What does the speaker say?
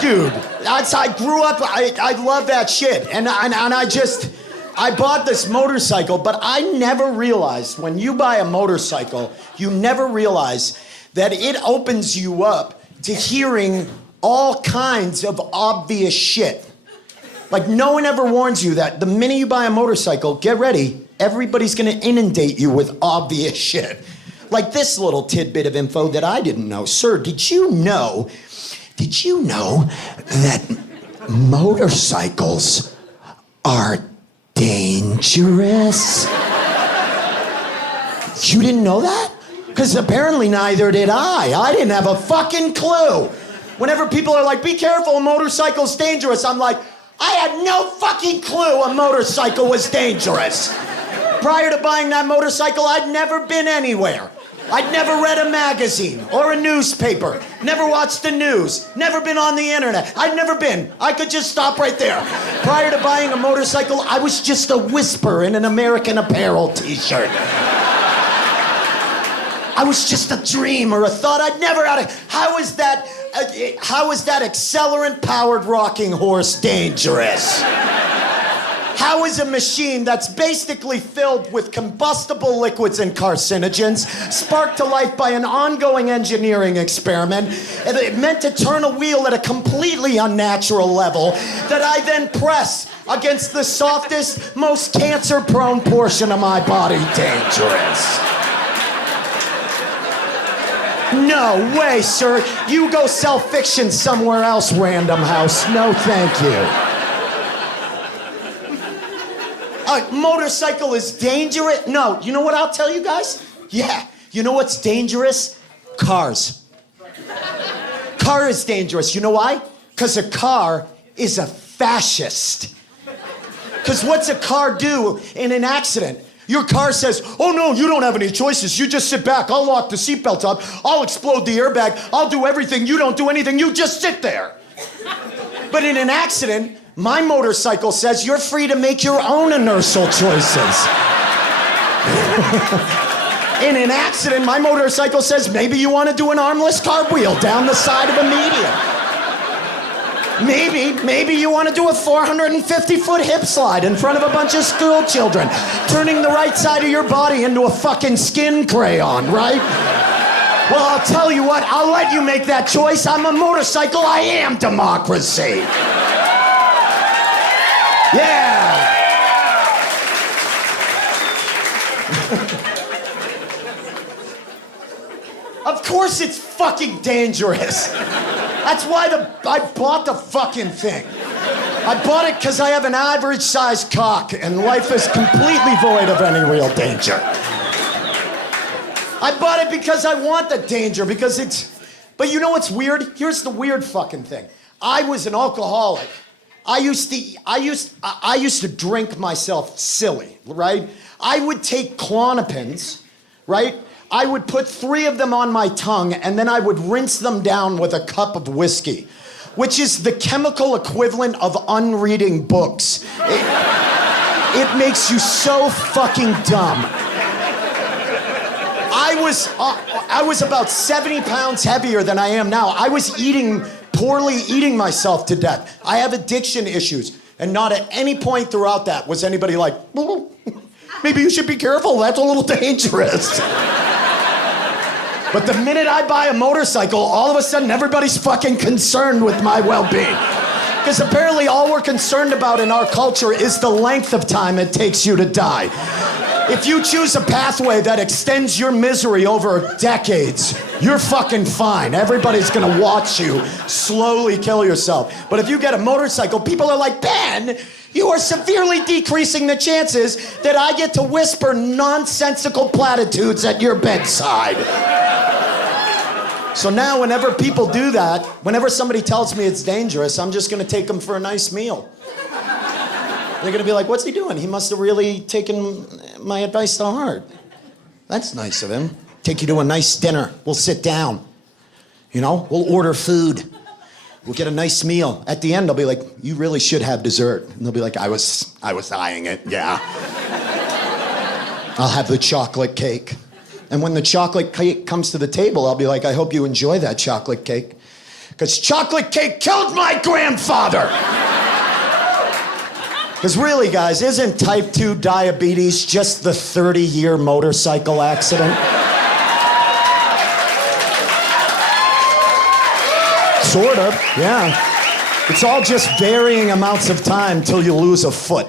Dude, I grew up, I love that shit. And I bought this motorcycle, but I never realized when you buy a motorcycle, you never realize that it opens you up to hearing all kinds of obvious shit. Like, no one ever warns you that the minute you buy a motorcycle, get ready, everybody's gonna inundate you with obvious shit. Like this little tidbit of info that I didn't know. Sir, did you know that motorcycles are dangerous? You didn't know that? Because apparently neither did I. I didn't have a fucking clue. Whenever people are like, be careful, a motorcycle's dangerous, I'm like, I had no fucking clue a motorcycle was dangerous. Prior to buying that motorcycle, I'd never been anywhere. I'd never read a magazine or a newspaper, never watched the news, never been on the internet. I'd never been. I could just stop right there. Prior to buying a motorcycle, I was just a whisper in an American Apparel t-shirt. I was just a dream or a thought I'd never had. How is that accelerant-powered rocking horse dangerous? How is a machine that's basically filled with combustible liquids and carcinogens, sparked to life by an ongoing engineering experiment, and it meant to turn a wheel at a completely unnatural level that I then press against the softest, most cancer-prone portion of my body dangerous? No way, sir. You go sell fiction somewhere else, Random House. No, thank you. Motorcycle is dangerous? No, you know what I'll tell you guys? Yeah, you know what's dangerous? Cars. Car is dangerous. You know why? Because a car is a fascist. Because what's a car do in an accident? Your car says, oh no, you don't have any choices. You just sit back. I'll lock the seatbelt up. I'll explode the airbag. I'll do everything. You don't do anything. You just sit there. But in an accident, my motorcycle says you're free to make your own inertial choices. In an accident, my motorcycle says maybe you want to do an armless cartwheel down the side of a median. Maybe you want to do a 450-foot hip slide in front of a bunch of school children, turning the right side of your body into a fucking skin crayon, right? Well, I'll tell you what, I'll let you make that choice. I'm a motorcycle, I am democracy. Yeah. Of course it's fucking dangerous. That's why I bought the fucking thing. I bought it because I have an average-sized cock and life is completely void of any real danger. I bought it because I want the danger, because it's... But you know what's weird? Here's the weird fucking thing. I was an alcoholic. I used to drink myself silly, right? I would take Klonopins, right? I would put 3 of them on my tongue and then I would rinse them down with a cup of whiskey, which is the chemical equivalent of unreading books. It makes you so fucking dumb. I was about 70 pounds heavier than I am now. I was poorly eating myself to death. I have addiction issues, and not at any point throughout that was anybody like, well, maybe you should be careful, that's a little dangerous. But the minute I buy a motorcycle, all of a sudden everybody's fucking concerned with my well-being. Because apparently all we're concerned about in our culture is the length of time it takes you to die. If you choose a pathway that extends your misery over decades, you're fucking fine. Everybody's gonna watch you slowly kill yourself. But if you get a motorcycle, people are like, Ben, you are severely decreasing the chances that I get to whisper nonsensical platitudes at your bedside. So now whenever people do that, whenever somebody tells me it's dangerous, I'm just gonna take them for a nice meal. They're gonna be like, what's he doing? He must have really taken my advice to heart. That's nice of him. Take you to a nice dinner. We'll sit down. You know, we'll order food. We'll get a nice meal. At the end, I'll be like, you really should have dessert. And they'll be like, I was eyeing it, yeah. I'll have the chocolate cake. And when the chocolate cake comes to the table, I'll be like, I hope you enjoy that chocolate cake. Because chocolate cake killed my grandfather. Because really, guys, isn't type 2 diabetes just the 30-year motorcycle accident? Sort of, yeah. It's all just varying amounts of time till you lose a foot.